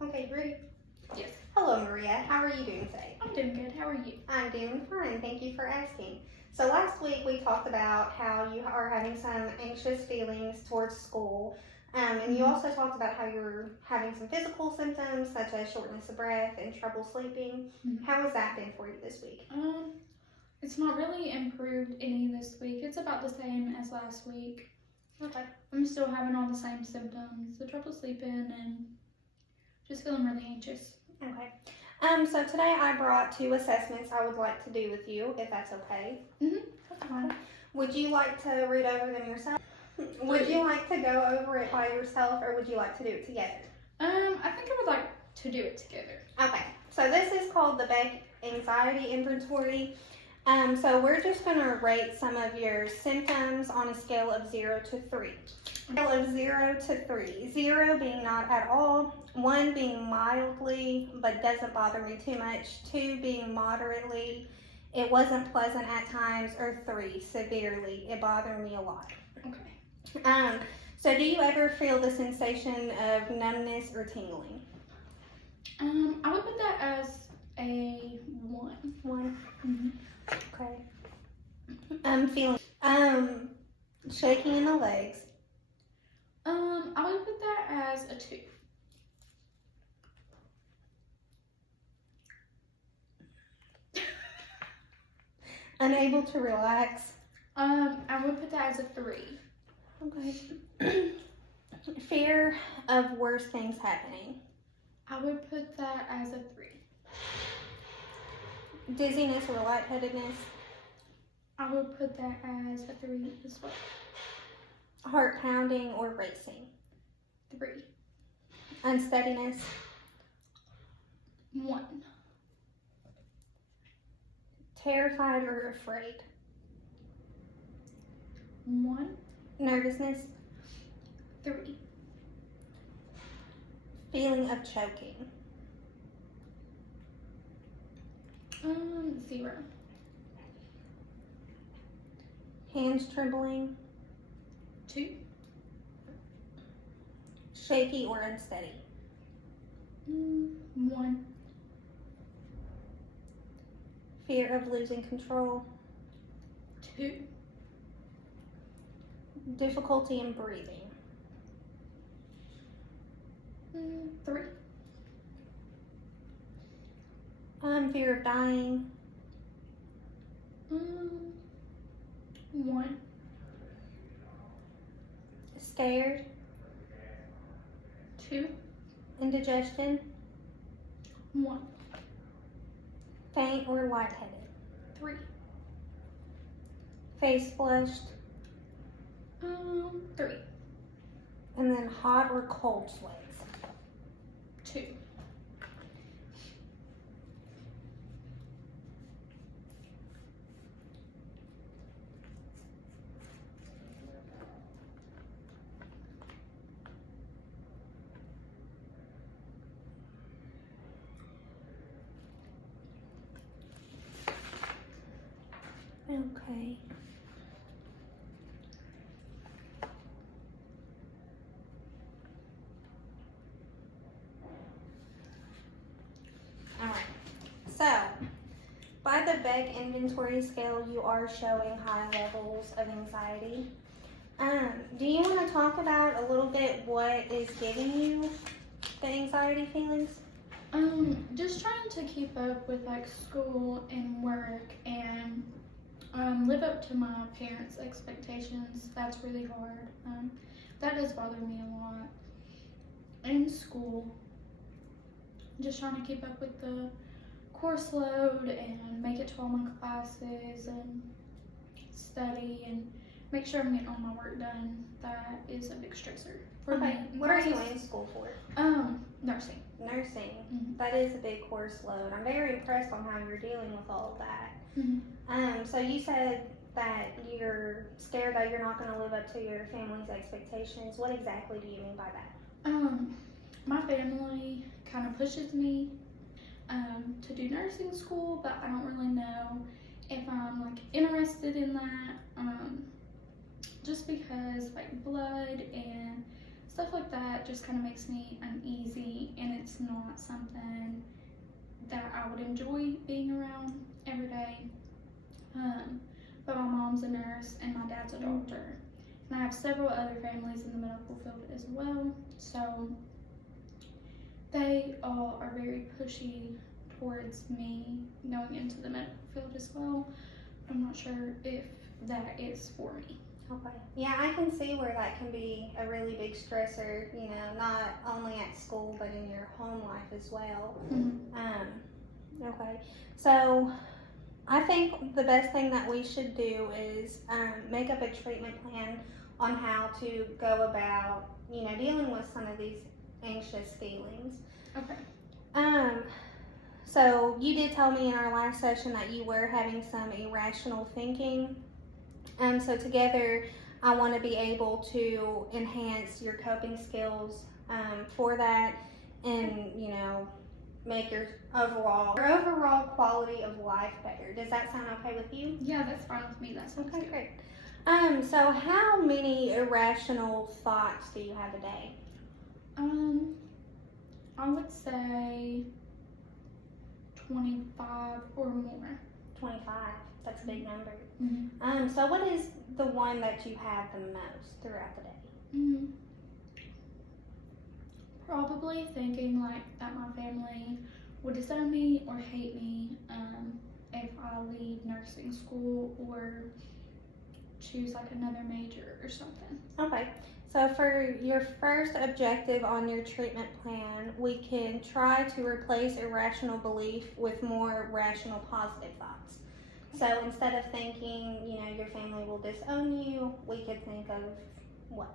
Okay, ready? Yes. Hello, Maria. How are you doing today? I'm doing good. How are you? I'm doing fine. Thank you for asking. So last week we talked about how you are having some anxious feelings towards school, and you also talked about how you're having some physical symptoms such as shortness of breath and trouble sleeping. How has that been for you this week? It's not really improved any this week. It's about the same as last week. Okay. I'm still having all the same symptoms, the trouble sleeping and just feeling really anxious. Okay. So today I brought 2 assessments I would like to do with you, if that's okay. That's fine. Would you like to read over them yourself? Would you like to go over it by yourself, or would you like to do it together? I think I would like to do it together. Okay. So this is called the Beck Anxiety Inventory. So we're just going to rate some of your symptoms on a scale of 0 to 3. Scale of 0 to 3. 0 being not at all, 1 being mildly but doesn't bother me too much, 2 being moderately, it wasn't pleasant at times, or 3 severely, it bothered me a lot. Okay. So do you ever feel the sensation of numbness or tingling? I would put that as a 1. 1. Mm-hmm. Okay. Feeling shaking in the legs. I would put that as a 2. Unable to relax. I would put that as a 3. Okay. Fear of worse things happening. I would put that as a 3. Dizziness or lightheadedness. I would put that as a 3 as well. Heart pounding or racing. 3. Unsteadiness. 1. Terrified or afraid. 1. Nervousness. 3. Feeling of choking. 0. Hands trembling. 2. Shaky or unsteady. 1. Fear of losing control. 2. Difficulty in breathing. 3. Fear of dying. 1. Scared. 2. Indigestion. 1. Faint or lightheaded. 3. Face flushed. 3. And then hot or cold sweats. 2. Okay. Alright. So, by the Beck Inventory Scale, you are showing high levels of anxiety. Do you want to talk about a little bit what is giving you the anxiety feelings? Just trying to keep up with like school and work and live up to my parents' expectations. That's really hard. That does bother me a lot. In school, just trying to keep up with the course load and make it to all my classes and study and make sure I'm getting all my work done. That is a big stressor for me. What are you in school for? Nursing. Nursing. Mm-hmm. That is a big course load. I'm very impressed on how you're dealing with all of that. Mm-hmm. So you said that you're scared that you're not going to live up to your family's expectations. What exactly do you mean by that? My family kind of pushes me to do nursing school, but I don't really know if I'm like interested in that. Just because like blood and stuff like that just kind of makes me uneasy, and it's not that I would enjoy being around every day. But my mom's a nurse and my dad's a doctor. And I have several other families in the medical field as well. So they all are very pushy towards me going into the medical field as well. I'm not sure if that is for me. Okay. Yeah, I can see where that can be a really big stressor, you know, not only at school, but in your home life as well. Okay. So I think the best thing that we should do is make up a treatment plan on how to go about, you know, dealing with some of these anxious feelings. Okay. So you did tell me in our last session that you were having some irrational thinking. So together, I want to be able to enhance your coping skills for that, and you know, make your overall quality of life better. Does that sound okay with you? Yeah, that's fine with me. That sounds good. Great. So how many irrational thoughts do you have a day? I would say 25 or more. 25. That's a big number. Mm-hmm. So what is the one that you have the most throughout the day? Probably thinking like that my family would disown me or hate me if I leave nursing school or choose like another major or something. Okay. So for your first objective on your treatment plan, we can try to replace irrational belief with more rational positive thoughts. So instead of thinking, you know, your family will disown you, we could think of what?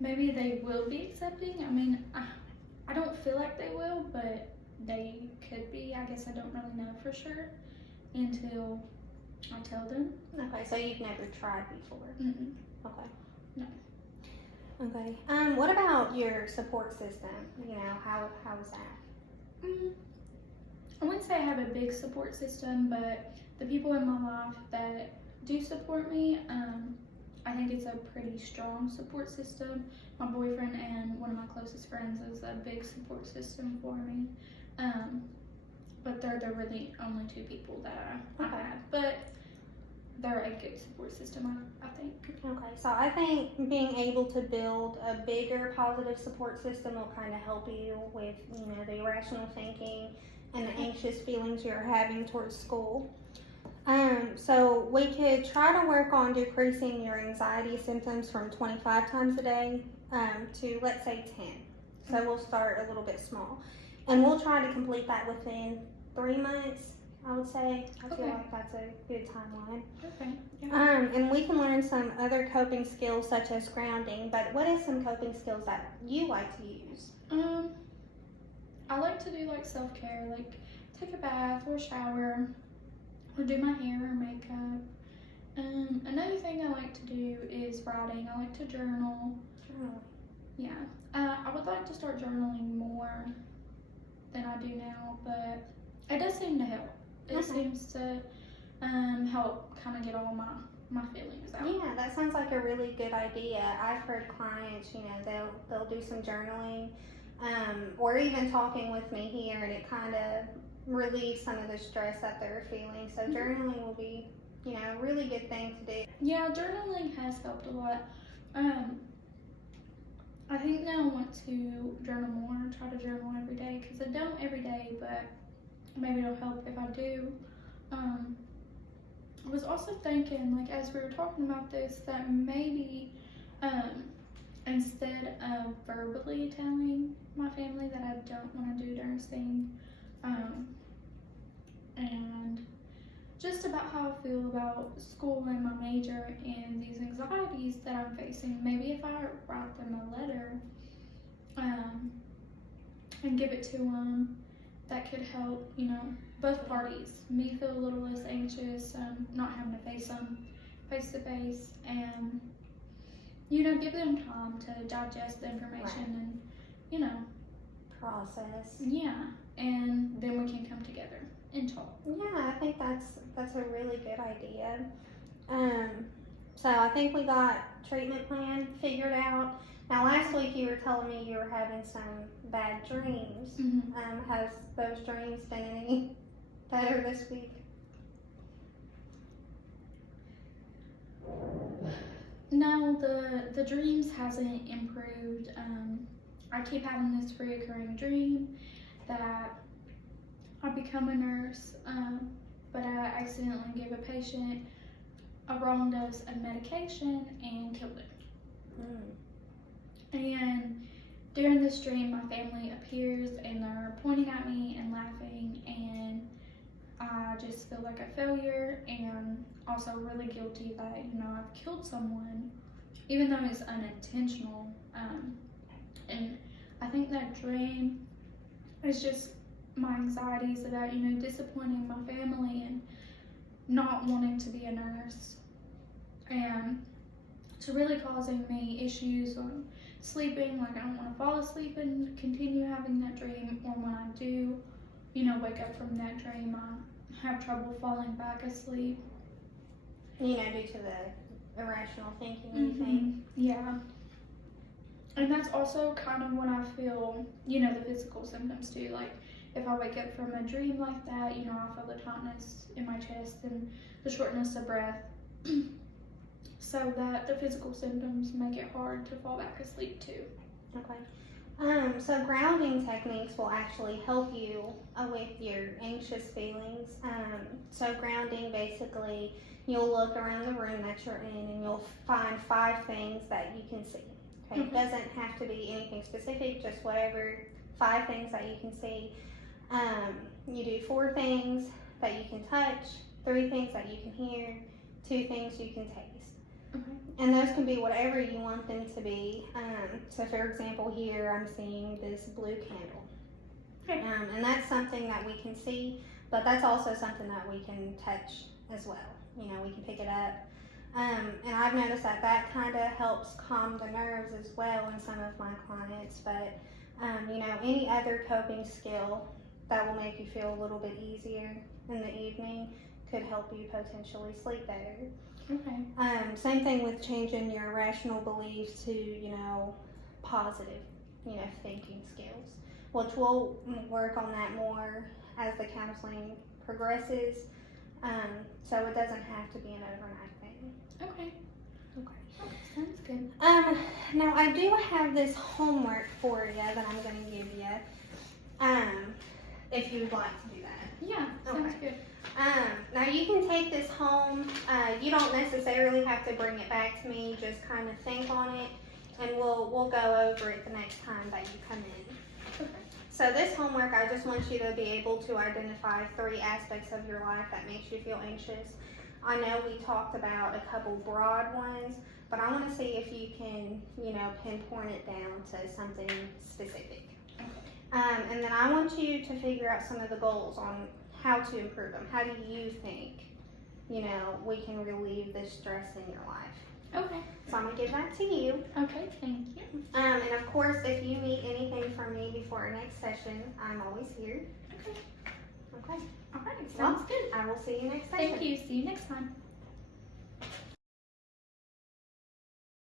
Maybe they will be accepting. I mean, I don't feel like they will, but they could be. I guess I don't really know for sure until I tell them. Okay, so you've never tried before? Mm-mm. Okay. No. Okay. What about your support system? You know, how is that? I wouldn't say I have a big support system, but the people in my life that do support me, I think it's a pretty strong support system. My boyfriend and one of my closest friends is a big support system for me. But they're the really only two people that I have. But they're a good support system, I think. Okay, so I think being able to build a bigger positive support system will kind of help you with, you know, the irrational thinking and the anxious feelings you're having towards school. So we could try to work on decreasing your anxiety symptoms from 25 times a day to, let's say, 10. So we'll start a little bit small. And we'll try to complete that within 3 months, I would say. I feel like that's a good timeline. Okay. Yeah. And we can learn some other coping skills such as grounding, but what is some coping skills that you like to use? I like to do like self-care, like take a bath or shower or do my hair or makeup. Another thing I like to do is writing. I like to journal. Yeah. I would like to start journaling more than I do now, but it does seem to help. It seems to help kind of get all my feelings out. Yeah, that sounds like a really good idea. I've heard clients, you know, they'll do some journaling, or even talking with me here, and it kind of relieves some of the stress that they're feeling. So journaling will be, you know, a really good thing to do. Yeah, journaling has helped a lot. I think now I want to journal more, try to journal every day, because I don't every day, but maybe it'll help if I do. I was also thinking, like, as we were talking about this, that maybe instead of verbally telling my family that I don't want to do nursing, and just about how I feel about school and my major and these anxieties that I'm facing, maybe if I write them a letter and give it to them, that could help, you know, both parties. Me feel a little less anxious, not having to face them face to face, and, you know, give them time to digest the information and, you know, process. Yeah, and then we can come together and talk. Yeah, I think that's a really good idea. So I think we got treatment plan figured out. Now, last week you were telling me you were having some bad dreams. Mhm. Has those dreams been any better this week? No, the dreams hasn't improved. I keep having this reoccurring dream that I become a nurse, but I accidentally give a patient a wrong dose of medication and killed it. And during this dream, my family appears and they're pointing at me and laughing, and I just feel like a failure and also really guilty that, I've killed someone, even though it's unintentional. And I think that dream is just my anxieties about, disappointing my family and not wanting to be a nurse. And it's really causing me issues on sleeping. Like, I don't want to fall asleep and continue having that dream, or when I do, wake up from that dream, I have trouble falling back asleep. Due to the irrational thinking, you think? Yeah. And that's also kind of when I feel, the physical symptoms too. Like, if I wake up from a dream like that, I feel the tightness in my chest and the shortness of breath. So that the physical symptoms make it hard to fall back asleep too. Okay. So grounding techniques will actually help you with your anxious feelings. So grounding, basically, you'll look around the room that you're in and you'll find 5 things that you can see. Okay. It doesn't have to be anything specific, just whatever 5 things that you can see. You do 4 things that you can touch, 3 things that you can hear, 2 things you can taste. And those can be whatever you want them to be. So for example, here I'm seeing this blue candle. And that's something that we can see, but that's also something that we can touch as well. We can pick it up. And I've noticed that kind of helps calm the nerves as well in some of my clients. But, any other coping skill that will make you feel a little bit easier in the evening could help you potentially sleep better. Okay. Same thing with changing your rational beliefs to, positive, thinking skills, which we'll work on that more as the counseling progresses. So it doesn't have to be an overnight thing. Okay. Sounds good. Now I do have this homework for you that I'm going to give you, if you'd like to do that. Yeah, sounds good. Now you can take this home. You don't necessarily have to bring it back to me. Just kind of think on it, and we'll go over it the next time that you come in. Okay. So this homework, I just want you to be able to identify 3 aspects of your life that makes you feel anxious. I know we talked about a couple broad ones, but I want to see if you can, pinpoint it down to something specific. And then I want you to figure out some of the goals on how to improve them. How do you think, we can relieve this stress in your life? Okay. So I'm going to give that to you. Okay, thank you. And of course, if you need anything from me before our next session, I'm always here. Okay. Okay. All right, sounds good. I will see you next session. Thank you. See you next time.